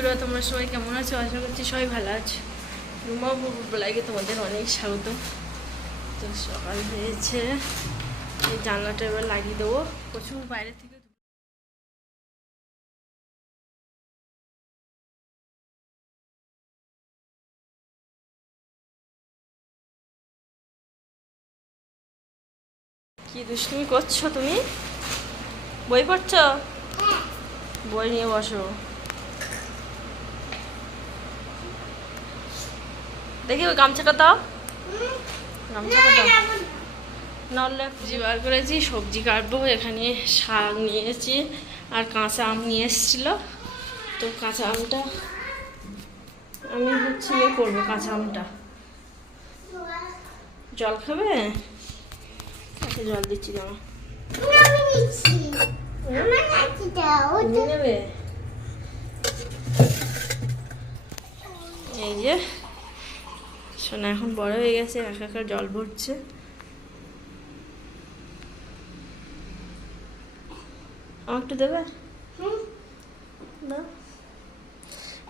বন্ধুরা তোমরা সবাই কেমন আছো? আশা করছি সবাই ভালো আছো। রুমা বেলাকে তোমাদের অনেক স্বাগত। তো সকাল হয়েছে। এই জানলাটা এবার লাগিয়ে দেবো। প্রচুর বাইরে থেকে কি দুষ্টুমি করছ তুমি? বই পড়ছো? বই নিয়ে বসো। দেখি ওই গামছাটা দাও গামছাটা দাও নাহলে সবজি বার করেছি সবজি কাটবো এখানে শাক নিয়েছি আর কাঁচা আম নিয়ে এসেছিল। তো কাঁচা আমটা আমি হচ্ছে ইয়ে করব কাঁচা আমটা। জল খাবে? আচ্ছা জল দিচ্ছি দাও এই যে সোনা এখন বড় হয়ে গেছে একা একা জল ভরছে। আমার একটু দেবে।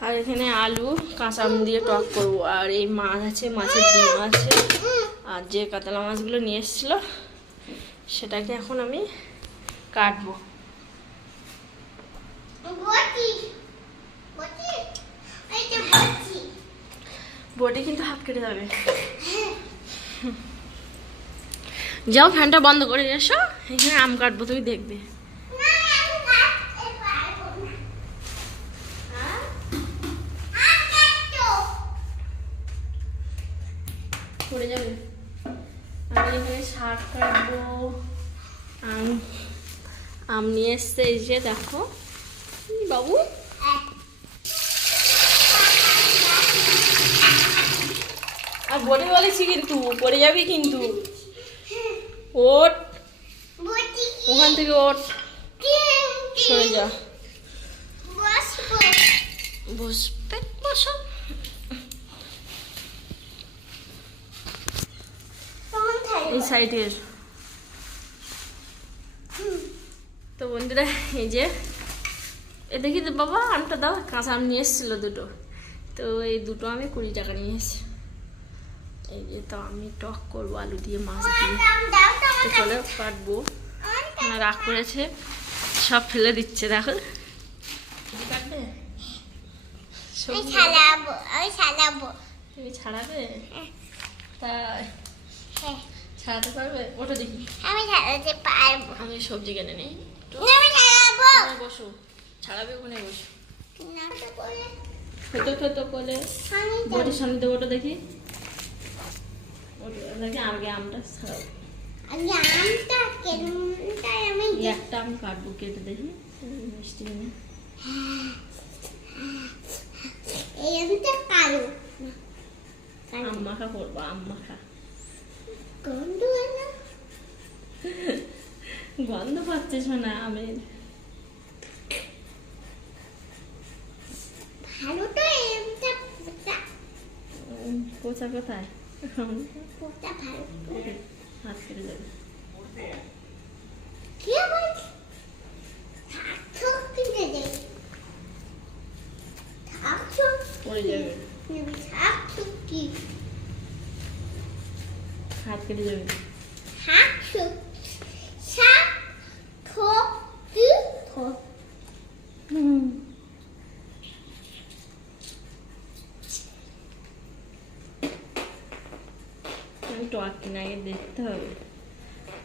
আর এখানে আলু কাঁচা আম দিয়ে টক করব। আর এই মাছ আছে মাছের ডিম আছে। আর যে কাতলা মাছগুলো নিয়ে এসেছিল সেটাকে এখন আমি কাটবো। বডি কিন্তু হাত কেটে যাবে। যাও, ফ্যানটা বন্ধ করে এসো। এখানে আম কাটবো, তুমি দেখবে। পড়ে যাবে। আমি এখানে কাটবো। আম আম নিয়ে এসছে, এই যে দেখো। বাবু আর বলে বলেছি কিন্তু পড়ে যাবি কিন্তু। ওট ওখান থেকে ওট সরে যা। বসবে? বসো। এই সাইডের তো বন্ধুরা এই যে এ দেখি তো বাবা আমটা দাও কাঁচা আম নিয়ে এসেছিল দুটো। তো এই দুটো আমি কুড়ি টাকা নিয়ে এসেছি। এই যে তো আমি টক করব আলু দিয়ে মাছ দিয়ে। তো চলে কাটবো। আমার রাগ করেছে সব ফেলে দিচ্ছে দেখো। কাটবে? তুমি ছাড়াবে? তাই? ছাড়াতে পারবে? ওটা দেখি। আমি ছাড়াতে পারব। আমি সবজি কিনে নিই। একটু। আমি ছাড়াবো। বসো। ছাড়াবে ওখানে বসো। করলে আমি বটির সামনে ওটা দেখি। ওটা আগে আমটা ছাড়াবো আমি আমটা কেনটা আমি একটা আম কাটবো কেটে দেখি মিষ্টি কিনে এই আমটা কালো আম করব আম গন্ধ গন্ধ পাচ্ছিস না আমের ভালো তো এই আমটা পোতা উম, পোচা কোথায়? হাত কেটে যাবে। হাত কেটে যাবে থাকছো সা থো কি থো আমি টক কিনে আগে দেখতে হবে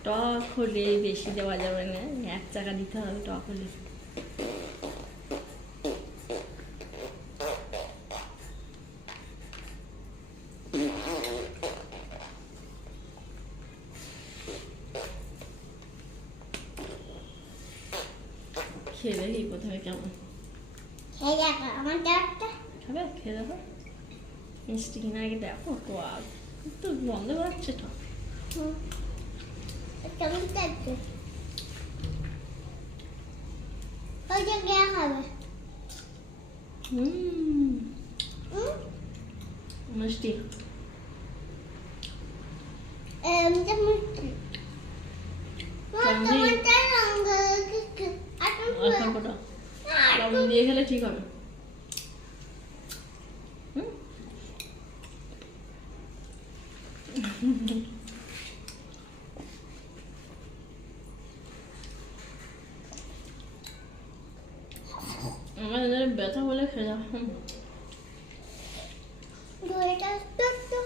টক হলে বেশি দেওয়া যাবে না এক চাকা দিতে হবে টক হলে। খেয়ে দেখি কোথায় কেমন। এই দেখো আমার ডাক্তার খাবে? খেয়ে দেখো। মিষ্টি কিনে আগে দেখো তো বন্ধ পাচ্ছে টক কেমন লাগছে ওই যে কে খাবে মিষ্টি এমটা আর দিয়ে খেলে ঠিক হবে আমার এদের ব্যথা বলে খেলা দইটা তো তো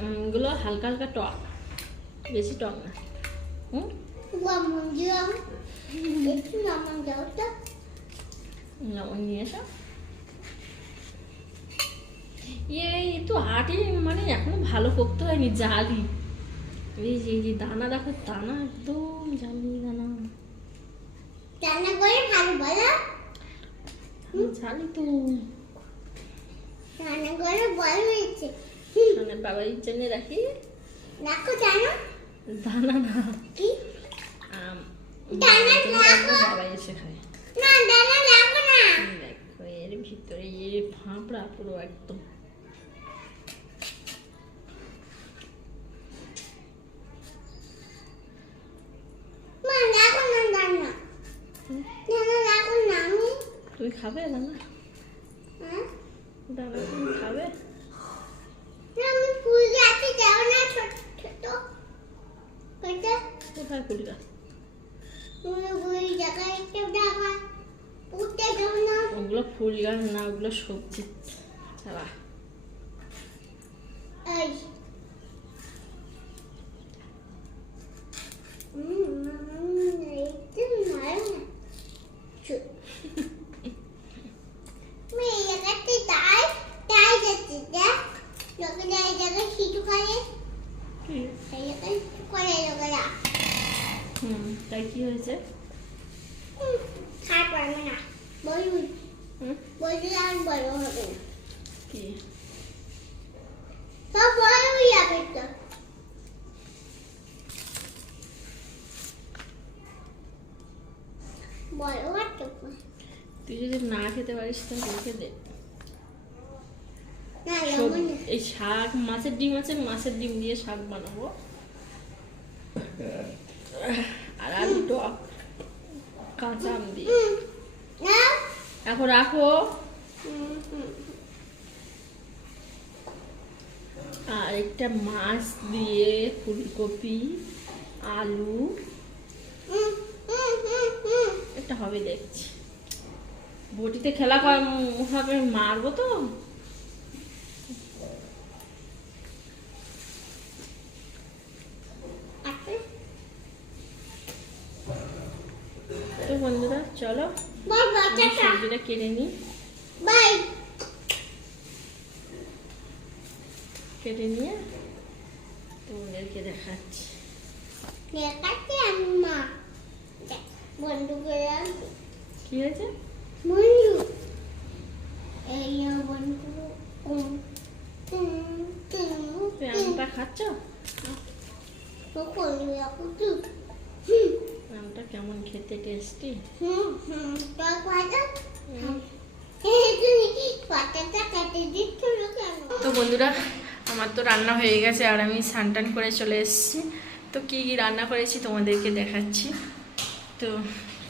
এগুলো হালকা হালকা টক বেশি টক না। হুম? একটু লবণ দাও তো লবণ নিয়ে এসো ইয়ে একটু আটে মানে এখনও ভালো করতে হয়নি জালি। এই যে এই যে দানা দেখো দানা একদম জালি দানা। রান্না করে ভালো বলো। জালি তো। রান্না করে বড় হয়েছে। মানে বাবার জন্য রাখি। দেখো জানো। দানা না কি? এসে খায় দেখো এর ভিতরে ফাঁপড়া পুরো একদম। মা লাগো না না তুমি খাবে হ্যাঁ? তুমি খাবে? আমি ফুল গাছে যাও না ছোট ছোট। কোথায় ফুল গাছ? ওগুলো ফুল গাছ না ওগুলো সবজি। এই করে হুম, তাই কি হয়েছে? হয়ে তুই যদি না খেতে পারিস তাহলে রেখে দে। এই শাক, মাছের ডিম আছে, মাছের ডিম দিয়ে শাক বানাবো। আর আলু কাঁচা আম দিয়ে এখন রাখো। আর একটা মাছ দিয়ে ফুলকপি, আলু। একটা হবে দেখছি। বটিতে খেলা হবে মারবো তো আচ্ছা, তো বন্ধুরা চলো বল আমি সবজিটা নিই বাই। কেটে নিয়ে তোমাদেরকে দেখাচ্ছি। দেখাচ্ছে আমি মা। দেখ, বন্ধু। কি হয়েছে? বন্ধু। এই বন্ধু। উম। আমটা খাচ্ছ? আমটা কেমন খেতে টেস্টি? হুম হুম তো বন্ধুরা, আমার তো রান্না হয়ে গেছে আর আমি স্নান করে চলে এসেছি। তো কি কি রান্না করেছি তোমাদেরকে দেখাচ্ছি। তো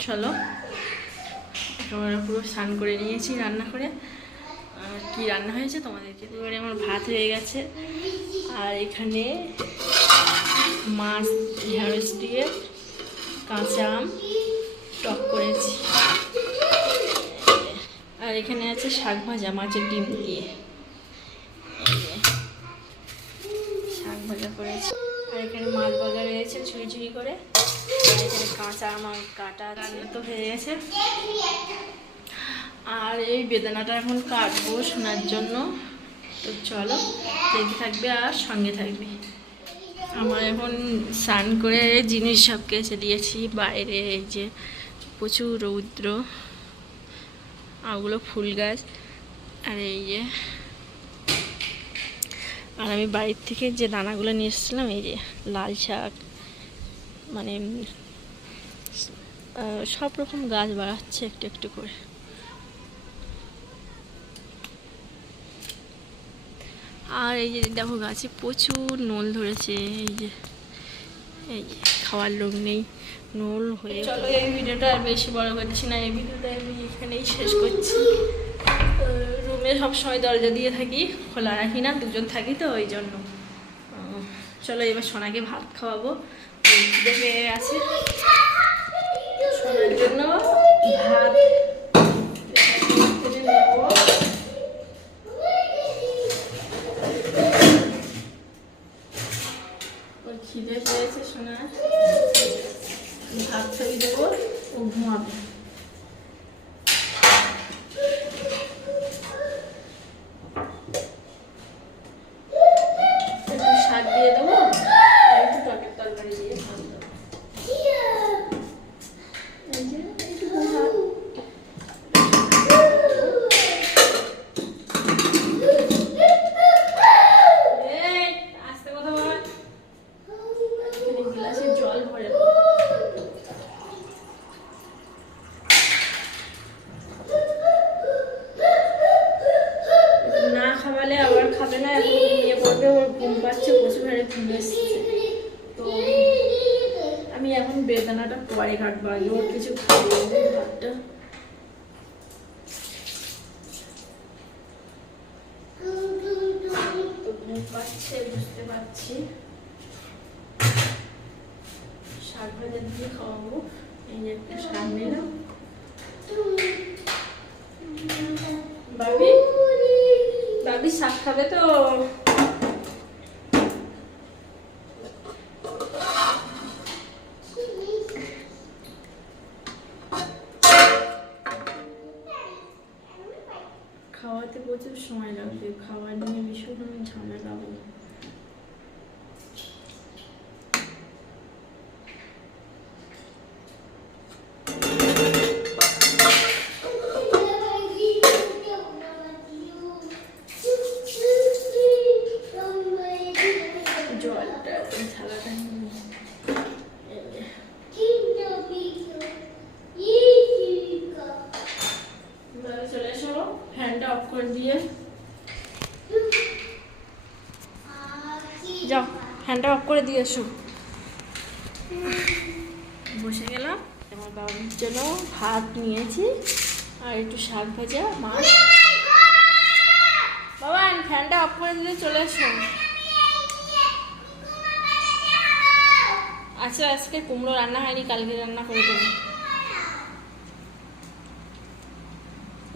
চলো পুরো স্নান করে নিয়েছি রান্না করে। আর কি রান্না হয়েছে তোমাদেরকে? এবারে আমার ভাত হয়ে গেছে। আর এখানে মাছ, ঢেঁড়স দিয়ে কাঁচা আম টক করেছি। আর এখানে আছে শাক ভাজা, মাছের ডিম দিয়ে। শাক ভাজা করেছি। আর এখানে মাছ ভাজা রয়েছে ছুরি ছুরি করে। আর এখানে কাঁচা আমার কাটা তো হয়ে গেছে। আর এই বেদানাটা এখন কাটবো শোনার জন্য। তো চলো, দেখতে থাকবে আর সঙ্গে থাকবে। আমার এখন স্নান করে জিনিস সব কেচে দিয়েছি, বাইরে এই যে প্রচুর রৌদ্র। আর ওগুলো ফুল গাছ। আর এই যে, আর আমি বাড়ির থেকে যে দানাগুলো নিয়ে এসেছিলাম, এই যে লাল শাক মানে সব রকম গাছ বাড়াচ্ছে একটু একটু করে। আর এই যে দেখো গাছে প্রচুর নোল ধরেছে, এই যে, এই খাওয়ার লোক নেই। নোল হয়ে চলো এই ভিডিওটা আর বেশি বড় করছি না এই ভিডিওটা আমি এখানেই শেষ করছি। রুমে সবসময় দরজা দিয়ে থাকি খোলা রাখি না দুজন থাকি তো ওই জন্য। চলো এবার সোনাকে ভাত খাওয়াবো। খিদে পেয়ে আছে সোনার জন্য ভাত করে নেব। ওর খিদে পেয়েছে সোনা ভাত খাইয়ে দেবো ও ঘুমাবে শাক দিয়ে দেবো আর একটু টকের তরকারি দিয়ে ভাত দেবো এই যে এইটুকু ভাত এই, আস্তে কথা বল এখানে গ্লাসে জল ভরে দাও। না খাওয়ালে আবার খাবে না এখন পড়বে ওর ঘুম পাচ্ছে প্রচুর হারে ঘুম এসছে। তো আমি এখন বেদানাটা পরে কাটবো আগে ওর কিছু বুঝতে পারছি। শাক ভাজা দিয়ে খাওয়াবো একটা শাক নিলাম। বাবি বাবি শাক খাবে তো খাওয়াতে প্রচুর সময় লাগবে খাওয়া নিয়ে ভীষণ ঝামেলা হবে জলটা থালাটা নিয়ে এই যে। এবারে চলে এসো ফ্যানটা অফ করে দিয়ে। যাও ফ্যানটা অফ করে দিয়ে এসো। বসে গেলাম আমার বাবার জন্য ভাত নিয়েছি, আর একটু শাক ভাজা, মাছ। বাবা ফ্যানটা অফ করে দিলে চলে এসো। আচ্ছা আজকে কুমড়ো রান্না হয়নি, কালকে রান্না করে দেবো।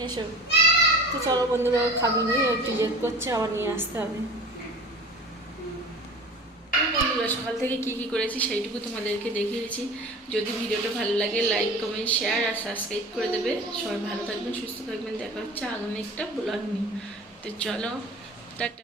এসো। তো চলো বন্ধুরা খাবি নিয়ে একটু জেদ করছে, আবার নিয়ে আসতে হবে। বন্ধুরা, সকাল থেকে কি কি করেছি সেইটুকু তোমাদেরকে দেখিয়েছি। যদি ভিডিওটা ভালো লাগে লাইক কমেন্ট শেয়ার আর সাবস্ক্রাইব করে দেবে। সবাই ভালো থাকবেন, সুস্থ থাকবেন। দেখা হচ্ছে আগামী একটা ব্লগ নিয়ে। তো চলো, টাটা।